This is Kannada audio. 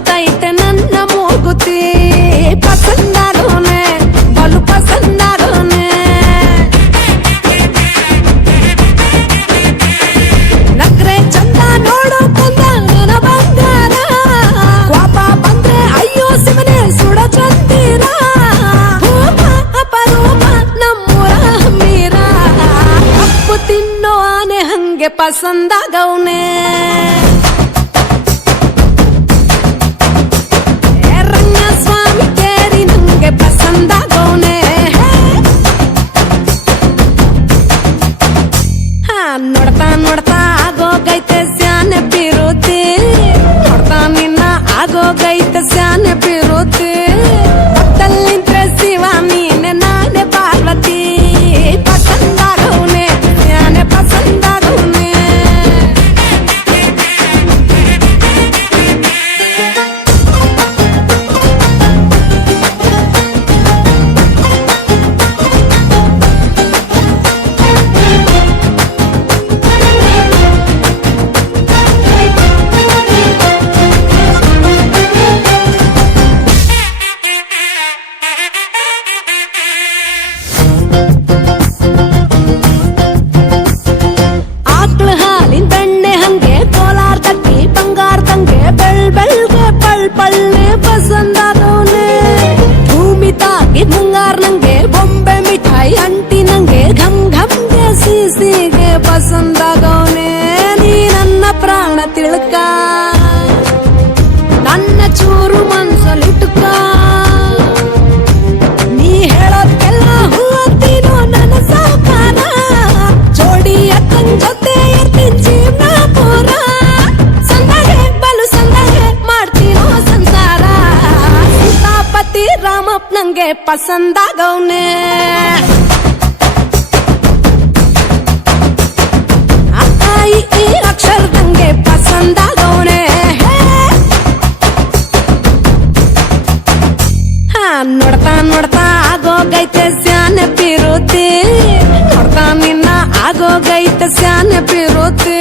ಗೊತ್ತೈತೆ ನನ್ನ ಮೂಗುತಿ ಪಸಂದಾಗೋನೆ ಬಲು ಪಸಂದಾಗೋನೆ ನಕ್ರೆ ಚಂದ ನೋಡೋ ಕಂದ ನನ್ನ ಬಂಗಾರ ಕೋಪ ಬಂದ್ರೆ ಅಯ್ಯೋ ಸಿಮನೆ ಸುಡ ಚಂದಿರ ಭೂಮ ಅಪರೂಪ ನಮ್ಮೂರ ಮೀರ ಕಪ್ಪು ತಿನ್ನೋ ಆನೆ ಹಂಗೆ ಪಸಂದಾಗವ್ನೆ ನೋಡ್ತಾ ನೋಡ್ತಾ ಆಗೋಗೈತೆ ಸ್ಯಾನೆ ಬಿರುತಿ ನೋಡ್ತಾ ನಿನ್ನ ಆಗೋಗೈತೆ ಸ್ಯಾನೆ ಬಿರುತಿ ಪಕ್ಕದಲ್ಲಿಂದ್ರೆ ಶಿವ ನೀನೆ ನಾನೇ ಪಾರ್ವತಿ ಪಸಂದಾಗವ್ನೆ ಸ್ಯಾನೆ ಪಸಂದಾಗವ್ನೆ ಪಳ್ಳೆ ಪಸಂದಾಗವ್ನೆ ಭೂಮಿ ತಾಗಿ ಮುಂಗಾರ್ ನಂಗೆ ಬೊಂಬೆ ಮಿಠಾಯಿ ಅಂಟಿ ನಂಗೆ ಘಮ್ ಘಮ್ಗೆ ಸಿಸಿಗೆ ಪಸಂದಾಗವ್ನೆ ನೀ ನನ್ನ ಪ್ರಾಣ ತಿಳ್ಕ ನನ್ನ ಚೂರು ಮನ್ಸಲ್ಲಿಟ್ಕ ನೀ ಹೇಳೋದ್ಕೆಲ್ಲ ಹೂವತ್ತೀನೋ ನನ್ನ ಸಾಕಾರ ಜೋಡಿ ಅಕ್ಕನ್ ಜೊತೆ ಇರ್ತೀನಿ ಜೀವನ ಪೂರ ಸಂದಾಗೆ ಬಲು ಸಂದಾಗೆ ಮಾಡ್ತೀನೋ ಸಂಸಾರ ಸೀತಾಪತಿ ರಾಮಪ್ಪ ನಂಗೆ ಪಸಂದಾಗವ್ನೆ ಅಕ್ಕಾಯಿ ಈ ಅಕ್ಷರ ನಂಗೆ ಪಸಂದಾಗವ್ನೆ ನೋಡ್ತಾ ನೋಡ್ತಾ ಆಗೋಗೈತೆ ಸ್ಯಾನೆ ಬಿರುತಿ ನೋಡ್ತಾ ನಿನ್ನ ಆಗೋಗೈತೆ ಸ್ಯಾನೆ ಬಿರುತಿ